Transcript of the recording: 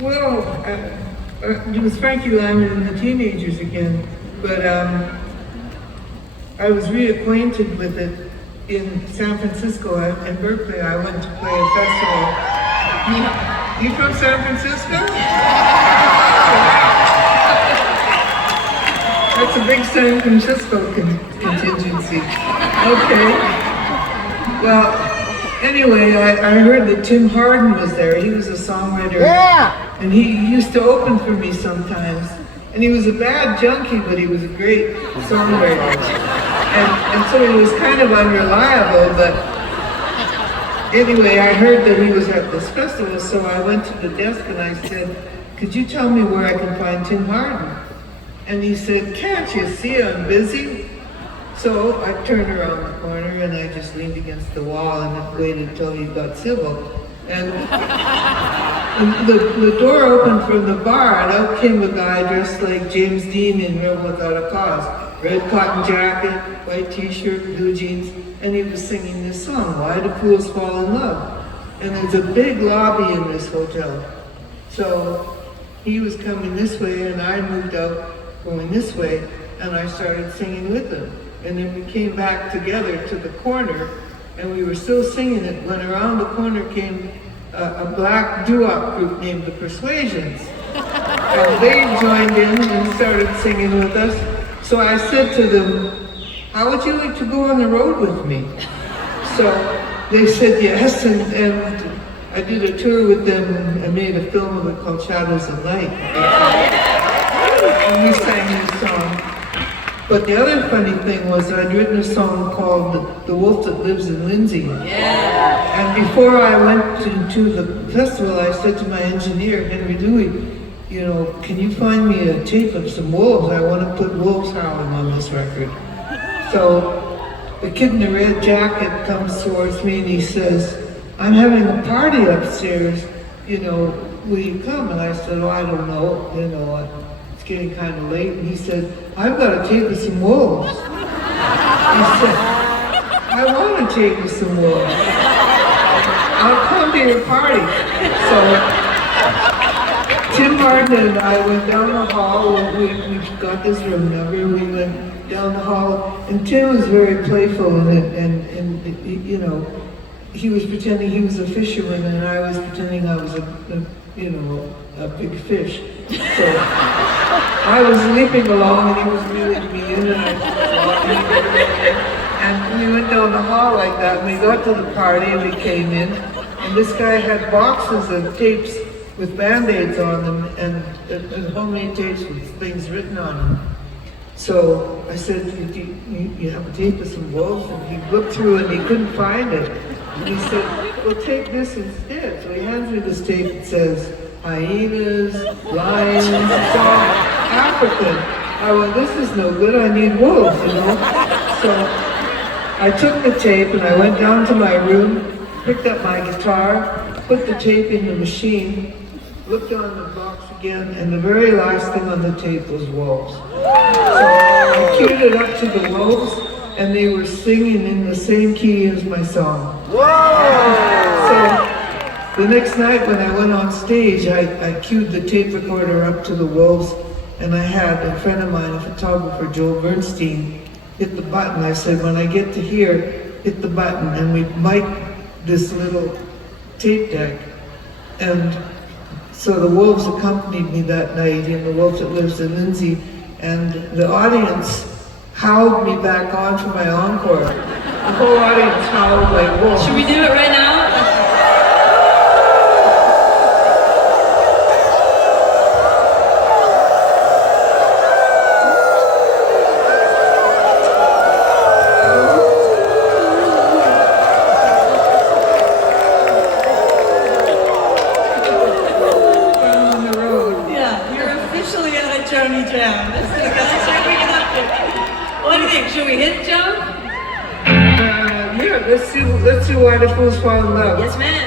Well, it was Frankie Lyman and the Teenagers again, but I was reacquainted with it in San Francisco. In Berkeley, I went to play a festival. You from San Francisco? That's a big San Francisco contingency. Okay. Well, anyway, I heard that Tim Hardin was there. He was a songwriter. Yeah! And he used to open for me sometimes. And he was a bad junkie, but he was a great songwriter. And so he was kind of unreliable, but anyway, I heard that he was at this festival, so I went to the desk and I said, could you tell me where I can find Tim Hardin? And he said, can't you see I'm busy? So I turned around the corner and I just leaned against the wall and waited until he got civil. And the door opened from the bar and out came a guy dressed like James Dean in Real Without a Cause. Red cotton jacket, white t-shirt, blue jeans, and he was singing this song, Why Do Fools Fall in Love? And there's a big lobby in this hotel. So he was coming this way and I moved out going this way and I started singing with him. And then we came back together to the corner and we were still singing it when around the corner came a black doo-wop group named the Persuasions. And they joined in and started singing with us. So I said to them, how would you like to go on the road with me? So they said yes, and I did a tour with them and I made a film of it called Shadows of Night. And we sang this song. But the other funny thing was I'd written a song called The Wolf That Lives in Lindsey. Yeah. And before I went to the festival, I said to my engineer, Henry Dewey, you know, can you find me a tape of some wolves? I want to put wolves howling on this record. So the kid in the red jacket comes towards me and he says, I'm having a party upstairs, you know, will you come? And I said, oh, I don't know, you know, it's getting kind of late. And he said, I've got a tape of some wolves. He said, I want to tape of some wolves. I'll come to your party. So Tim Hardin and I went down the hall. We got this room number. We went down the hall, and Tim was very playful in it, and you know, he was pretending he was a fisherman, and I was pretending I was a big fish. So I was leaping along, and he was really mean, and I was walking, and we went down the hall like that. And we got to the party, and we came in, and this guy had boxes of tapes with Band-Aids on them and homemade tapes with things written on them. So I said, you have a tape of some wolves? And he looked through it and he couldn't find it. And he said, well, take this instead. So he hands me this tape that says, hyenas, lions, it's all African. I went, this is no good, I need wolves, you know? So I took the tape and I went down to my room, picked up my guitar, put the tape in the machine, looked on the box again, and the very last thing on the tape was wolves. So I queued it up to the wolves, and they were singing in the same key as my song. So the next night when I went on stage, I queued the tape recorder up to the wolves, and I had a friend of mine, a photographer, Joel Bernstein, hit the button. I said, when I get to here, hit the button, and we mic'd this little tape deck. And so the wolves accompanied me that night in The Wolf That Lives in Lindsey, and the audience howled me back on for my encore. The whole audience howled like wolves. Should we do it right now? Joni Jam. Let's see what we get up to. What do you think? Should we hit, Joe? Yeah, let's see Why Do Fools Fall in Love. Yes, ma'am.